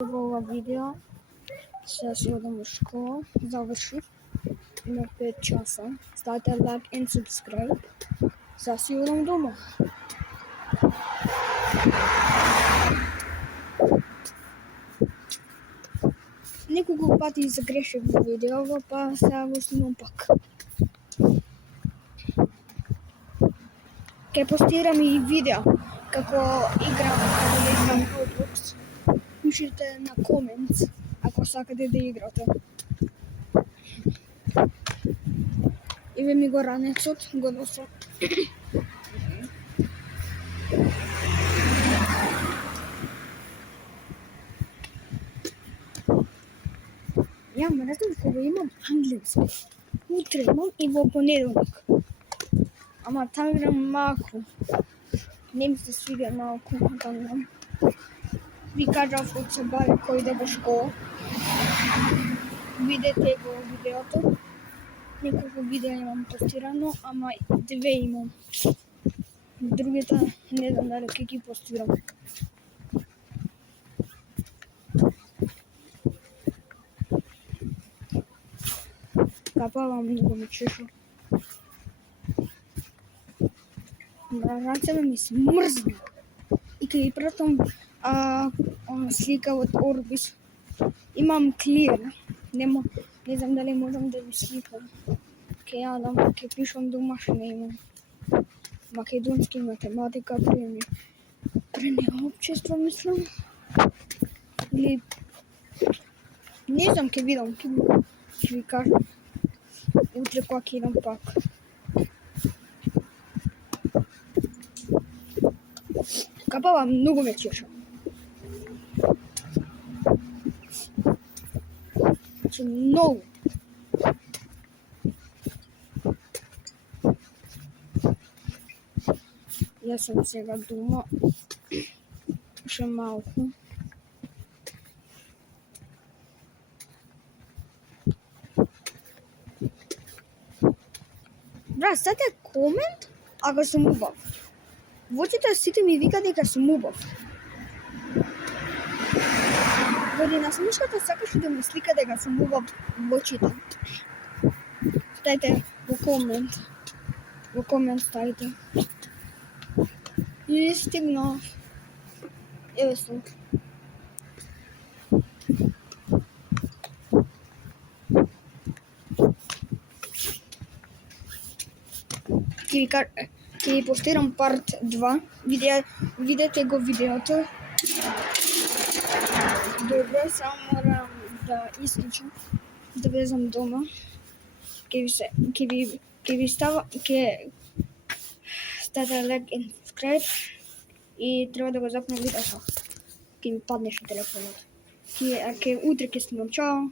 Во ова видео сега си одам во школа, завршив, има 5 часа. Ставете лайк and subscribe. Сега си одам дома. Неколку пати загрешив во видео, па сега го снимам пак. Ке постирам и видео како играм Roblox. Пишете на комент ако сакате да играте. Еве ми го ранецот, го носам. Ја не знам кога имам англиски. Утре имам и во понеделник. Ама танграм малку. Не ми се свига малку танграм. Ви кажав од се бари кој да во школа. Видете го видеото. Неколку видеа имам постирано, ама 2 имам. Другите не знам дали ќе ги постирам. Капава многу ми чешу. Рацете ми смрзна. И ке ги пратам слика од Орбис. Имам клир. Не знам дали можам да ви сликам. Ке јадам, ке пишам домашно имам. Македонски математика премија општество мислам. Или не знам, ке видам, ќе ви кажам. Утре кога ќе идам пак. Капава многу ме чеша. Многу. Јас сум сега дома. Ше малку. Бра, ставете комент ако сум убав. Вочите сите ми вика дека сум убав. Дори на смешката сакаше да ми слика дека сум убав во очите. Ставете во комент. Во комент ставите. И стигнав. Еве сум. Ќе ви постирам парт 2. Видете го видеото. Добро, само морам да исклучам, да влезам дома. Ќе ставате лайк and subscribe и треба да го запнем видеото. Ќе ми паднеше телефонот. Утре ќе снимам. Чао!